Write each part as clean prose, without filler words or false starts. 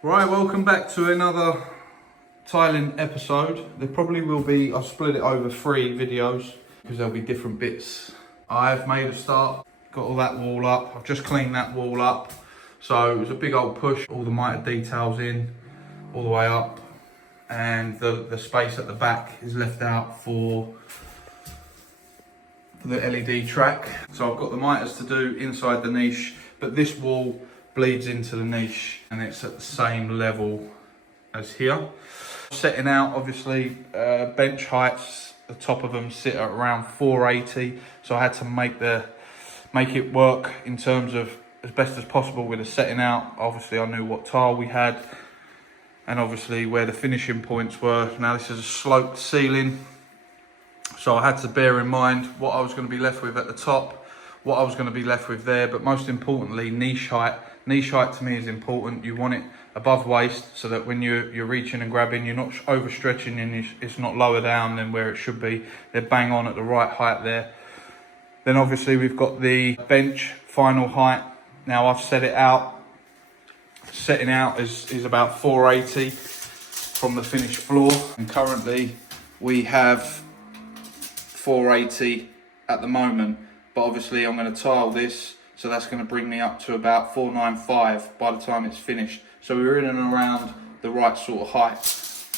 Right, welcome back to another tiling episode. There probably will be, I've split it over 3 videos because there'll be different bits. I've made a start, got all that wall up. I've just cleaned that wall up. So it was a big old push, all the mitre details in, all the way up. And the space at the back is left out for the LED track. So I've got the mitres to do inside the niche, but this wall bleeds into the niche and it's at the same level as here. Setting out, obviously, bench heights, the top of them sit at around 480, so I had to make it work in terms of as best as possible with the setting out. Obviously I knew what tile we had and obviously where the finishing points were. Now this is a sloped ceiling, so I had to bear in mind what I was going to be left with at the top, what I was going to be left with there, but most importantly, niche height. Niche height to me is important. You want it above waist so that when you're reaching and grabbing, you're not overstretching and it's not lower down than where it should be. They're bang on at the right height there. Then obviously we've got the bench final height. Now I've set it out. Setting out is about 480 from the finished floor. And currently we have 480 at the moment. But obviously I'm going to tile this. So that's going to bring me up to about 495 by the time it's finished. So we're in and around the right sort of height.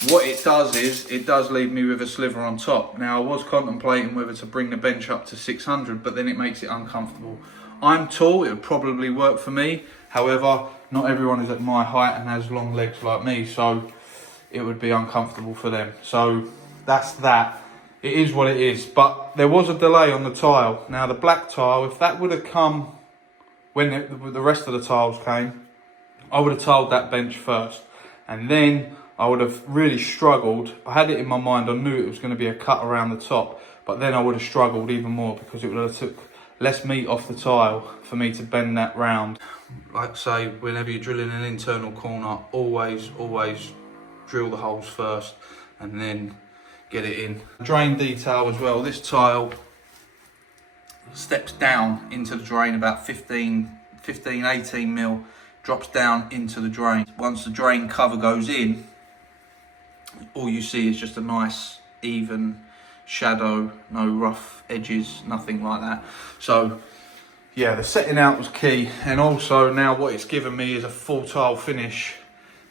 What it does is, it does leave me with a sliver on top. Now I was contemplating whether to bring the bench up to 600, but then it makes it uncomfortable. I'm tall, it would probably work for me. However, not everyone is at my height and has long legs like me, so it would be uncomfortable for them. So that's that. It is what it is, but there was a delay on the tile. Now the black tile, if that would have come when the rest of the tiles came, I would have tiled that bench first. And then I would have really struggled. I had it in my mind, I knew it was going to be a cut around the top, but then I would have struggled even more because it would have took less meat off the tile for me to bend that round. Like I say, whenever you're drilling an internal corner, always drill the holes first and then get it in. Drain detail as well. This tile steps down into the drain about 18 mil, drops down into the drain. Once the drain cover goes in, all you see is just a nice even shadow, no rough edges, nothing like that. So yeah, the setting out was key, and also now what it's given me is a full tile finish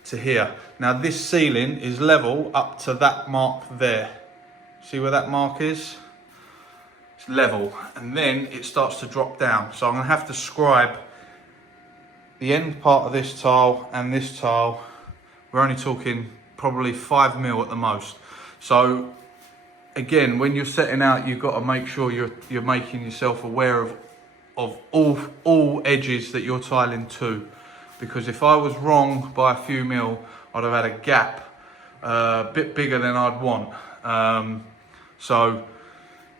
to here. Now this ceiling is level up to that mark there. See where that mark is? It's level, and then it starts to drop down. So I'm gonna have to scribe the end part of this tile and this tile. We're only talking probably 5 mil at the most. So again, when you're setting out, you've got to make sure you're making yourself aware of all edges that you're tiling to. Because if I was wrong by a few mil, I'd have had a gap a bit bigger than I'd want. So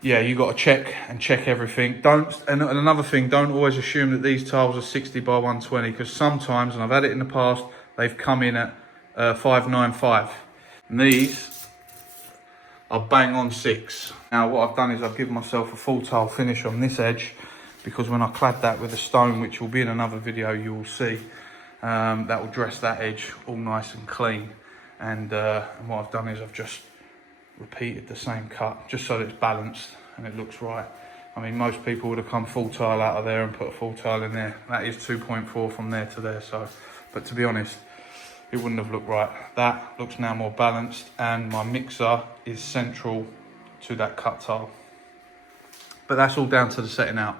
yeah, you got to check everything. And another thing, don't always assume that these tiles are 60 by 120, because sometimes, and I've had it in the past, they've come in at 595. And these are bang on 6. Now what I've done is I've given myself a full tile finish on this edge, because when I clad that with a stone, which will be in another video you will see, that will dress that edge all nice and clean. And what I've done is I've just repeated the same cut just so that it's balanced and it looks right. I mean, most people would have come full tile out of there and put a full tile in there. That is 2.4 from there to there, so, but to be honest, it wouldn't have looked right. That looks now more balanced, and my mixer is central to that cut tile. But that's all down to the setting out.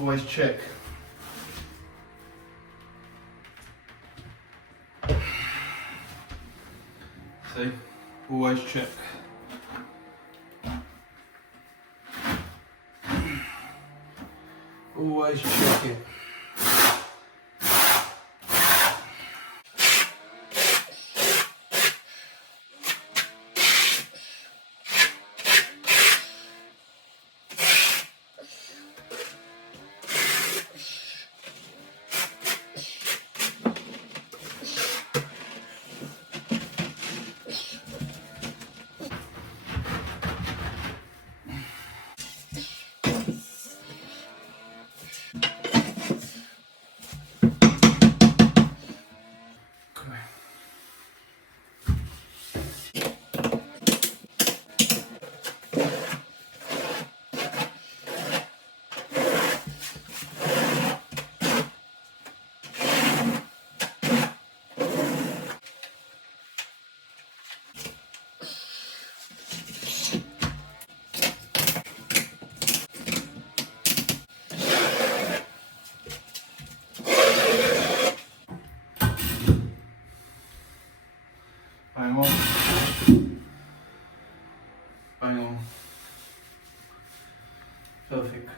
Always check. See? Always check. Always check it. Bang on. Bang on. Perfect.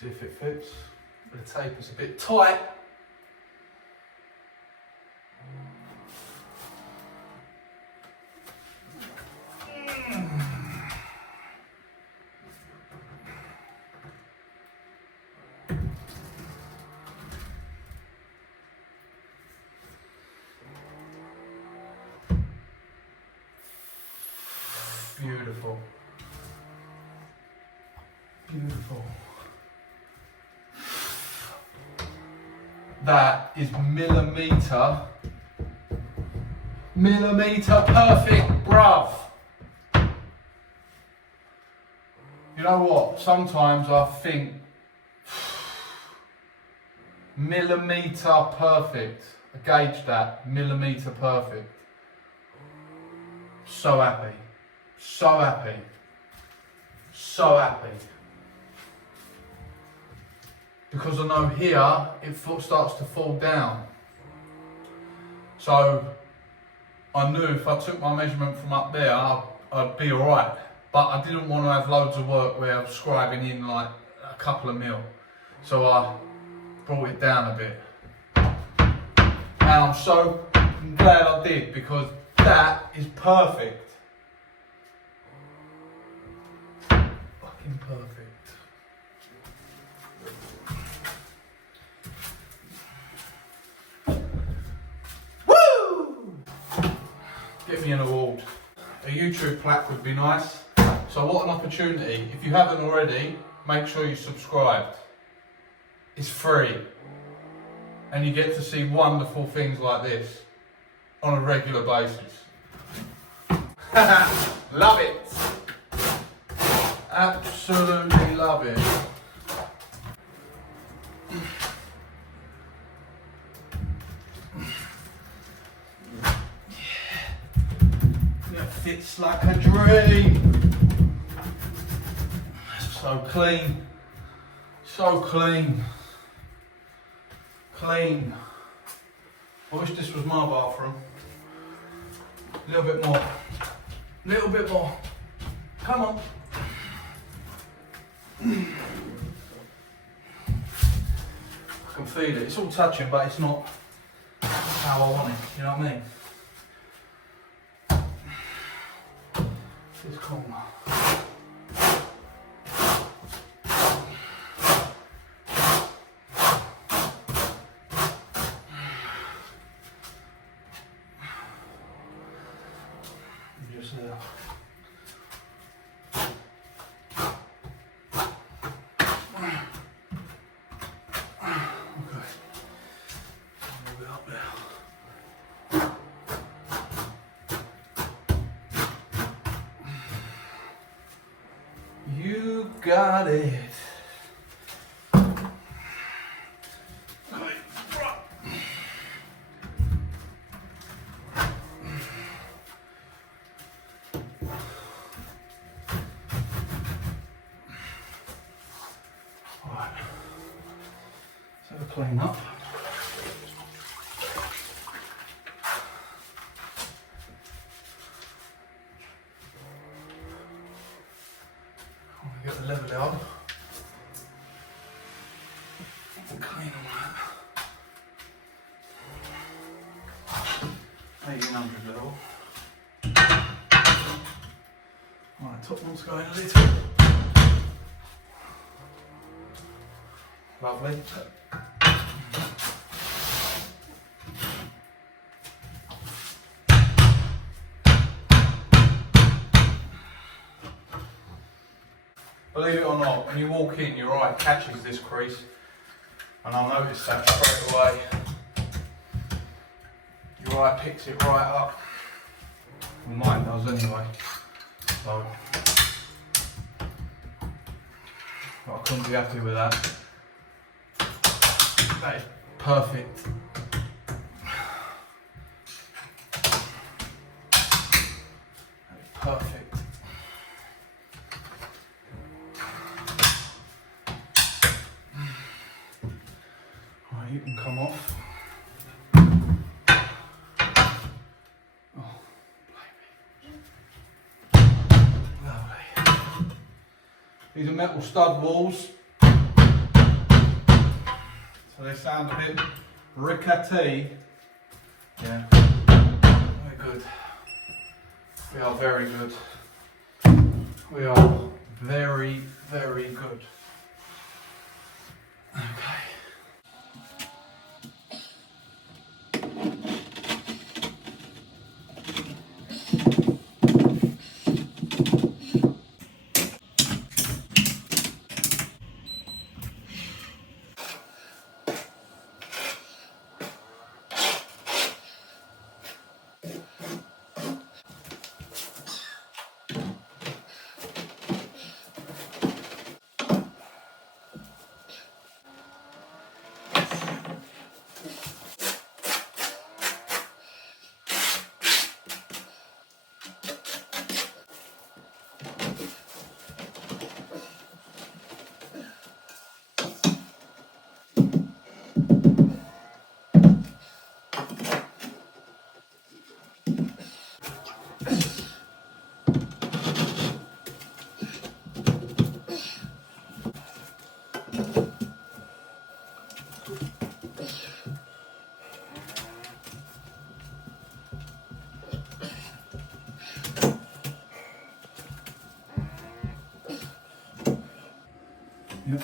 See if it fits. The tape is a bit tight. Beautiful. Beautiful. That is millimetre perfect, bruv. You know what? Sometimes I think millimetre perfect. I gauge that, millimetre perfect. So happy. So happy. So happy. Because I know here it starts to fall down. So I knew if I took my measurement from up there, I'd be alright. But I didn't want to have loads of work where I was scribing in like a couple of mil. So I brought it down a bit. And I'm so glad I did, because that is perfect. Fucking perfect. Get me an award. A YouTube plaque would be nice. So what an opportunity. If you haven't already, make sure you subscribed. It's free. And you get to see wonderful things like this on a regular basis. Love it. Absolutely love it. Fits like a dream. So clean. So clean. Clean. I wish this was my bathroom. A little bit more. A little bit more. Come on. I can feel it. It's all touching, but it's not how I want it. You know what I mean? It's cool. Just there. Okay. A little bit up there. You got it. Alright. So clean up. Get the level out and clean all that. 1800 level. Alright, top one's going a little. Lovely. Believe it or not, when you walk in, your eye catches this crease, and I'll notice that straight away. Your eye picks it right up. Well, mine does anyway. So, I couldn't be happy with that. That is perfect. That is perfect. You can come off. Oh, lovely. These are metal stud walls, so they sound a bit rickety. Yeah, very good. We are very good. We are very, very good. Okay. Yep.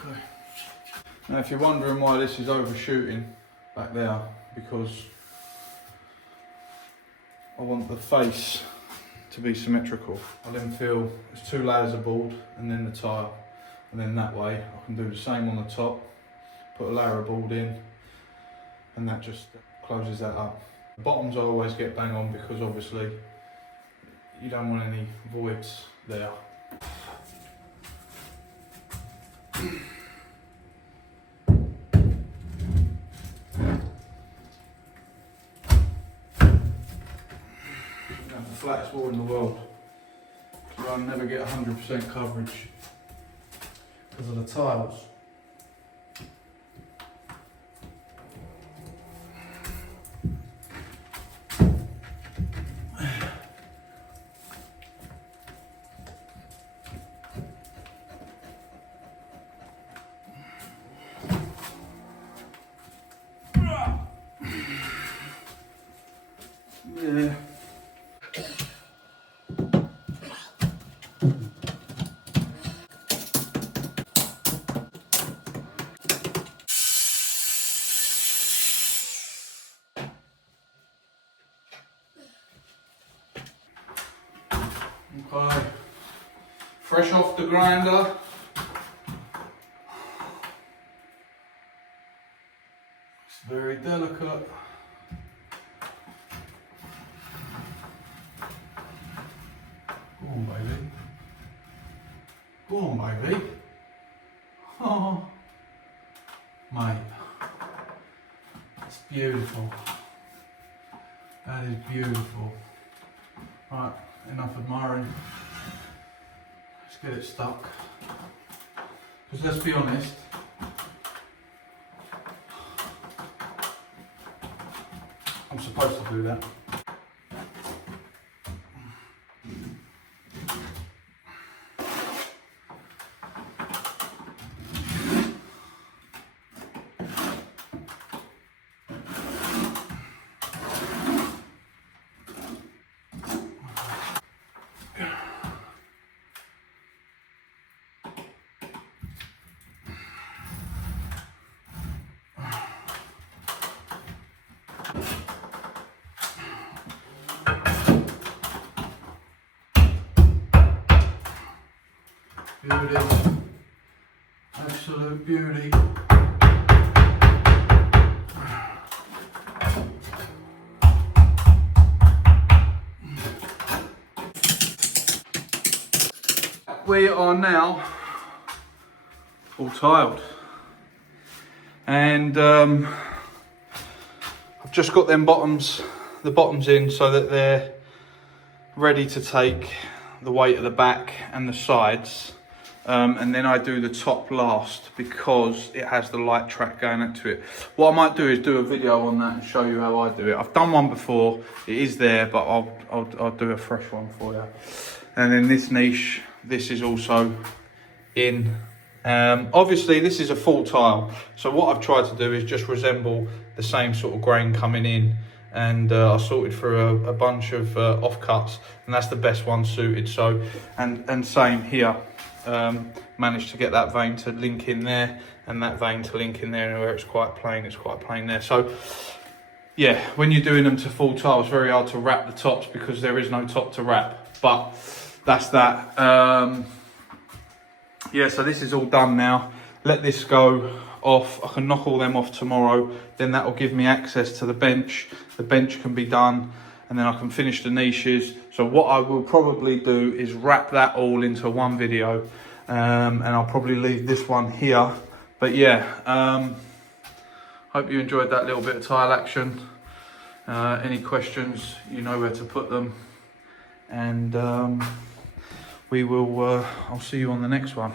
Okay. Now if you're wondering why this is overshooting back there, because I want the face to be symmetrical. I then feel there's 2 layers of board and then the tyre, and then that way I can do the same on the top, put a layer of board in, and that just closes that up. The bottoms I always get bang on because obviously you don't want any voids there. The flattest wall in the world. I'll never get 100% coverage because of the tiles. Yeah. Okay, fresh off the grinder. It's very delicate. Go on, baby. Go on, baby. Oh, mate, it's beautiful. That is beautiful. Right, enough admiring. Let's get it stuck. Because let's be honest, I'm supposed to do that. is. Absolute beauty. We are now all tiled, and I've just got the bottoms in so that they're ready to take the weight of the back and the sides, and then I do the top last because it has the light track going into it. What I might do is do a video on that and show you how I do it. I've done one before, it is there, but I'll do a fresh one for you. And then this niche, this is also in. Obviously this is a full tile, so what I've tried to do is just resemble the same sort of grain coming in, and I sorted through a bunch of offcuts, and that's the best one suited. So and same here, managed to get that vein to link in there and that vein to link in there, and where it's quite plain there. So yeah, when you're doing them to full tile, it's very hard to wrap the tops because there is no top to wrap, but that's that. Yeah, so this is all done now. Let this go off. I can knock all them off tomorrow. Then that will give me access to the bench. The bench can be done, and then I can finish the niches. So what I will probably do is wrap that all into one video, and I'll probably leave this one here. But yeah, hope you enjoyed that little bit of tile action. Any questions, you know where to put them. And we will, I'll see you on the next one.